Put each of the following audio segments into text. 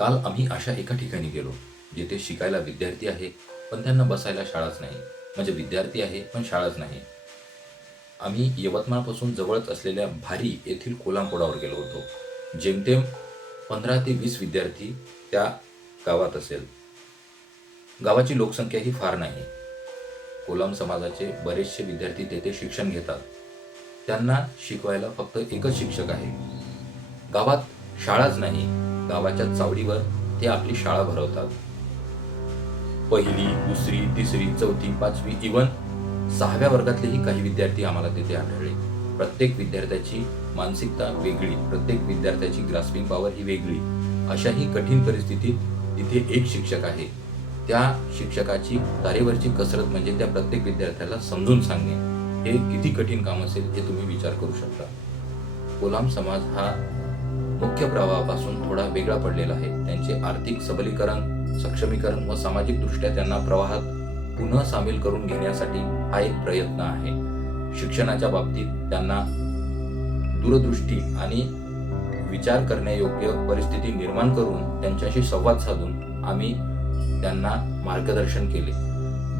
काल आम्ही अशा एका ठिकाणी गेलो जिथे शिकायला विद्यार्थी आहे पण त्यांना बसायला शाळाच नाही. म्हणजे विद्यार्थी आहे पण शाळाच नाही. आम्ही यवतमाळपासून जवळच असलेल्या भारी येथील कोलामपोडावर गेलो होतो. जेमतेम 15 ते 20 विद्यार्थी त्या गावात असेल. गावाची लोकसंख्याही फार नाही. कोलाम समाजाचे बरेचसे विद्यार्थी तेथे शिक्षण घेतात. त्यांना शिकवायला फक्त एकच शिक्षक आहे. गावात शाळाच नाही. गावाच्या चावडीवर ते आपली शाळा भरवतात. पहिली, दुसरी, तिसरी, चौथी, पाचवी, इवन 6व्या वर्गातलेही काही विद्यार्थी आम्हाला तिथे आढळले. प्रत्येक विद्यार्थ्याची मानसिकता वेगळी, प्रत्येक विद्यार्थ्याची ग्रास्पिंग पॉवर ही वेगळी. अशाही कठीण परिस्थितीत तिथे एक शिक्षक आहे. त्या शिक्षकाची तारेवरची कसरत म्हणजे त्या प्रत्येक विद्यार्थ्याला समजून सांगणे. हे किती कठीण काम असेल हे तुम्ही विचार करू शकता. कोलाम समाज हा मुख्य प्रवाहापासून थोडा वेगळा पडलेला आहे. त्यांचे आर्थिक सबलीकरण, सक्षमीकरण व सामाजिकदृष्ट्या त्यांना प्रवाहात पुन्हा सामील करून घेण्यासाठी हा एक प्रयत्न आहे. शिक्षणाच्या बाबतीत त्यांना दूरदृष्टी आणि विचार करण्यायोग्य परिस्थिती निर्माण करून त्यांच्याशी संवाद साधून आम्ही त्यांना मार्गदर्शन केले.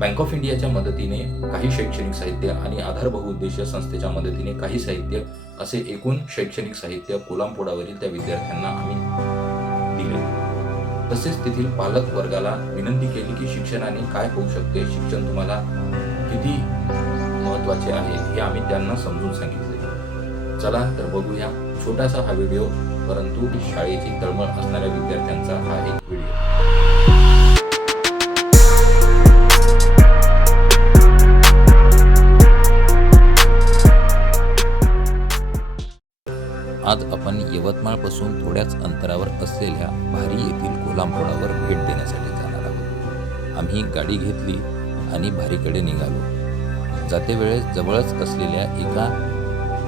बँक ऑफ इंडियाच्या मदतीने काही शैक्षणिक साहित्य आणि आधार बहुउद्देशीय संस्थेच्या मदतीने काही साहित्य असे एकूण शैक्षणिक साहित्य कोलामपोडावरील त्या विद्यार्थ्यांना आम्ही दिले. तसेच तेथील पालक वर्गाला विनंती केली की शिक्षणाने काय होऊ शकते, शिक्षण तुम्हाला किती महत्त्वाचे आहे हे आम्ही त्यांना समजून सांगितले. चला तर बघूया छोटासा हा व्हिडिओ, परंतु शाळेची तळमळ असणाऱ्या विद्यार्थ्यांचा हा एक व्हिडिओ. आज आपण यवतमाळपासून थोड्याच अंतरावर असलेल्या भारी येथील कोलामपोडावर भेट देण्यासाठी जाणार आहोत. आम्ही गाडी घेतली आणि भारीकडे निघालो. जाते वेळेस जवळच असलेल्या एका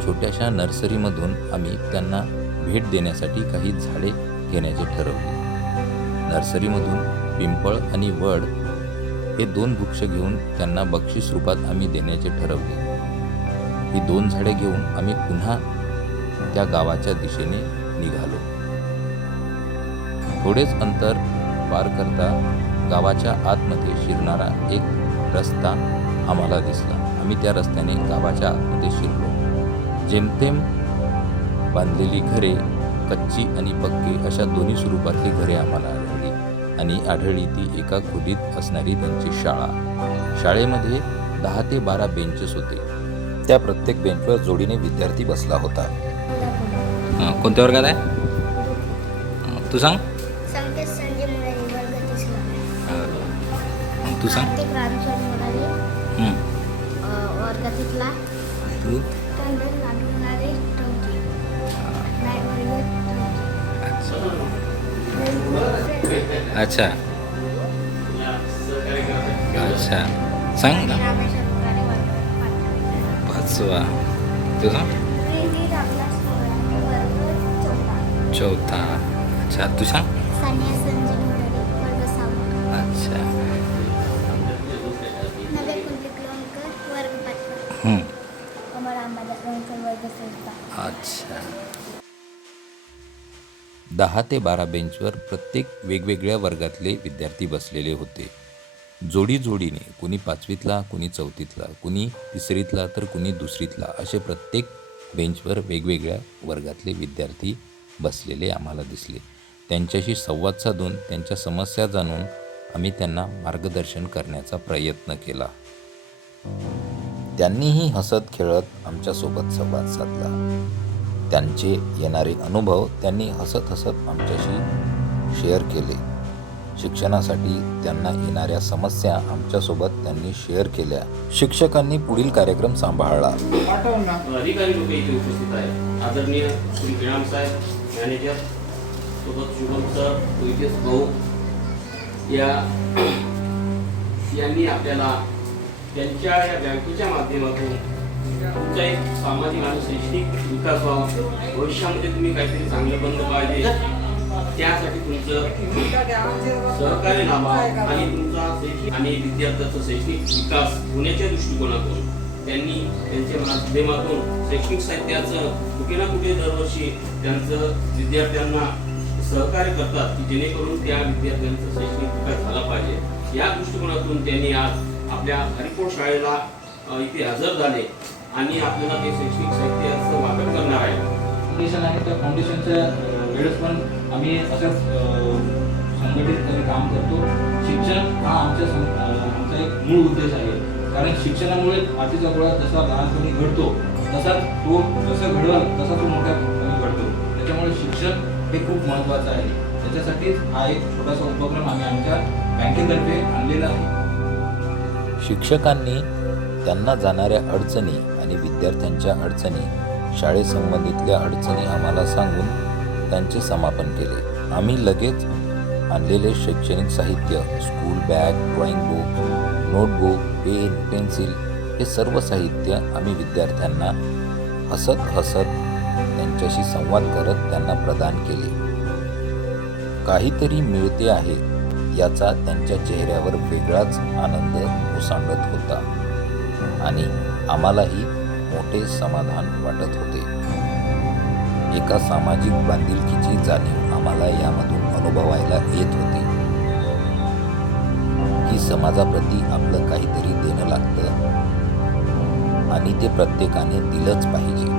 छोट्याशा नर्सरीमधून आम्ही त्यांना भेट देण्यासाठी काही झाडे घेण्याचे ठरवले. नर्सरीमधून पिंपळ आणि वड हे 2 वृक्ष घेऊन त्यांना बक्षीस रूपात आम्ही देण्याचे ठरवले. ही 2 झाडे घेऊन आम्ही पुन्हा त्या गावाच्या दिशेने निघालो. थोडेच अंतर पार करता गावाच्या आतमध्ये शिरणारा एक रस्ता आम्हाला दिसला. आम्ही त्या रस्त्याने गावाच्या आतमध्ये शिरलो. जेमतेम बांधलेली घरे, कच्ची आणि पक्की अशा दोन्ही स्वरूपातली घरे आम्हाला आढळली आणि आढळली ती एका खोलीत असणारी त्यांची शाळा. शाळेमध्ये 10 ते 12 बेंचेस होते. त्या प्रत्येक बेंचवर जोडीने विद्यार्थी बसला होता. कोणत्या वर्गात आहे तू सांग? संकेत संजय मुरारी, वर्ग 3ला. तू सांग. कार्तिक रामचंद्र मुरारी, वर्ग 3ला. तू? चंदन लाडू मुरारी, 4थी. नाही, वर्ग 4थी. अच्छा अच्छा सांग ना. रामेश्वर मुरारी, वर्ग 5वा. तू सांग. प्रीती रामदास मुरारी, वर्ग 4था. अच्छा तू सांग. सानिया संजय मुरारी, वर्ग 6वा. अच्छा नव्या कुंडलिक लोणकर, वर्ग 5वा. अमर अंबादास लोणकर, वर्ग 6वा. अच्छा. 10 ते 12 बेंचवर प्रत्येक वेगवेगळ्या वर्गातले विद्यार्थी बसलेले होते. जोडी जोडीने, कुणी 5वीतला, कुणी 4थीतला, कुणी 3रीतला तर कुणी 2रीतला, असे प्रत्येक बेंचवर वेगवेगळ्या वर्गातले विद्यार्थी बसलेले आम्हाला दिसले. त्यांच्याशी संवाद साधून त्यांच्या समस्या जाणून आम्ही त्यांना मार्गदर्शन करण्याचा प्रयत्न केला. त्यांनीही हसत खेळत आमच्यासोबत संवाद साधला. त्यांचे येणारे अनुभव त्यांनी हसत हसत आमच्याशी शेअर केले. शिक्षणासाठी त्यांना येणाऱ्या समस्या आमच्यासोबत त्यांनी शेअर केल्या. शिक्षकांनी पुढील कार्यक्रम सांभाळला. अधिकारी लोक इथे उपस्थित आहेत. आदरणीय श्री किराम साहेब, मॅनेजर, सोबत शुभम सर, तुझेच भाऊ यांनी आपल्याला त्यांच्या या बँकेच्या माध्यमातून तुमचा एक सामाजिक आणि शैक्षणिक विकास व्हावा, भविष्यामध्ये तुम्ही काहीतरी चांगलं बनलं पाहिजे, त्यासाठी तुमचं सहकार्य लाभा आणि तुमचा शैक्षणिक आणि विद्यार्थ्यांचा शैक्षणिक विकास होण्याच्या दृष्टिकोनातून त्यांनी त्यांच्या माध्यमातून शैक्षणिक साहित्याचं कुठे ना कुठे दरवर्षी त्यांचं विद्यार्थ्यांना सहकार्य करतात की जेणेकरून त्या विद्यार्थ्यांचा शैक्षणिक विकास झाला पाहिजे. या दृष्टिकोनातून त्यांनी आज आपल्या हरिपोट शाळेला इथे हजर झाले आणि आपल्याला ते शैक्षणिक साहित्याचं वाटप करणार आहे. फाउंडेशन आहे त्या फाउंडेशनच्या वेळेस पण आम्ही असंच संघटित काम करतो. शिक्षण हा आमचा एक मूळ उद्देश आहे. कारण शिक्षणामुळे मातीचा गोळा जसा लहानपणी घडतो तसाच तो जसं घडवाल तसा तो मोठ्यापणी घडतो. त्याच्यामुळे शिक्षण हे खूप महत्त्वाचं आहे. त्याच्यासाठीच हा एक छोटासा उपक्रम आम्ही आमच्या बँकेतर्फे आणलेला आहे. शिक्षकांनी त्यांना जाणाऱ्या अडचणी आणि विद्यार्थ्यांच्या अडचणी, शाळेसंबंधितल्या अडचणी आम्हाला सांगून त्यांचे समापन केले. आम्ही लगेच आणलेले शैक्षणिक साहित्य, school bag, drawing book, notebook, pen, pencil हे सर्व साहित्य आम्ही विद्यार्थ्यांना हसत हसत त्यांच्याशी संवाद करत त्यांना प्रदान केले. काहीतरी मिळते आहे याचा त्यांच्या चेहऱ्यावर वेगळाच आनंद ओसांडत होता आणि आम्हालाही मोठे समाधान वाटत होते. एका सामाजिक बांधिलकीची जाणीव आम्हाला यामधून अनुभवायला येत होती की समाजाप्रती आपलं काहीतरी देणं लागतं आणि ते प्रत्येकाने दिलंच पाहिजे.